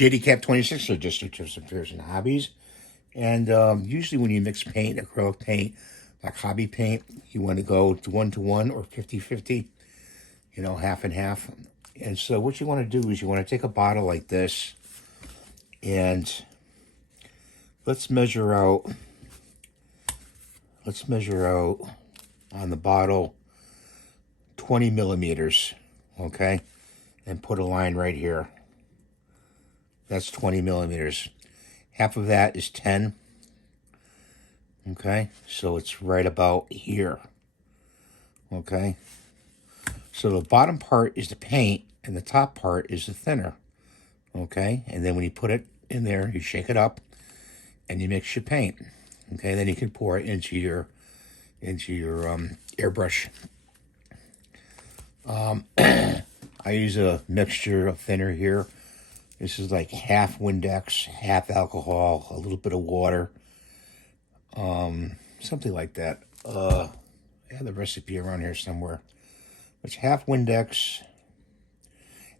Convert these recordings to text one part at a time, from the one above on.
JD Cap 26 are District Tips and Fairs and Hobbies. And usually when you mix paint, acrylic paint, like hobby paint, you want to go to 1-to-1 or 50-50, you know, half and half. And so what you want to do is you want to take a bottle like this and let's measure out on the bottle 20 millimeters, okay? And put a line right here. That's 20 millimeters. Half of that is 10. Okay, so it's right about here. Okay, so the bottom part is the paint and the top part is the thinner. Okay, and then when you put it in there, you shake it up and you mix your paint. Okay, then you can pour it into your airbrush. I use a mixture of thinner here. This is like half Windex, half alcohol, a little bit of water, something like that. I have the recipe around here somewhere. It's half Windex,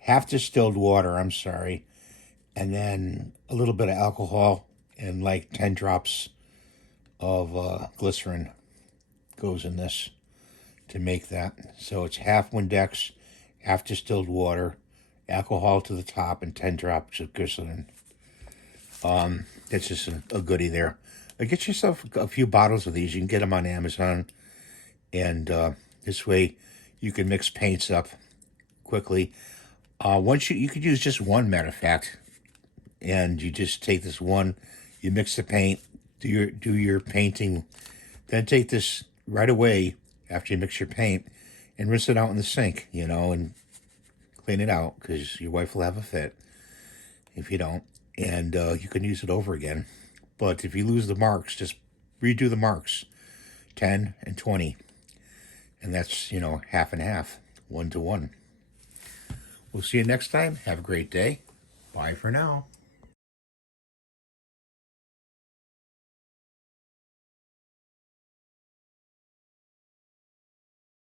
half distilled water, I'm sorry, and then a little bit of alcohol and like 10 drops of glycerin goes in this to make that. So it's half Windex, half distilled water, alcohol to the top, and 10 drops of glycerin. That's just a goodie there. Get yourself a few bottles of these. You can get them on Amazon. And this way you can mix paints up quickly. Once you could use just one, matter of fact. And you just take this one, you mix the paint, do your painting. Then take this right away after you mix your paint and rinse it out in the sink, you know, and clean it out because your wife will have a fit if you don't. And you can use it over again. But if you lose the marks, just redo the marks, 10 and 20. And that's, you know, half and half, 1-to-1. We'll see you next time. Have a great day. Bye for now.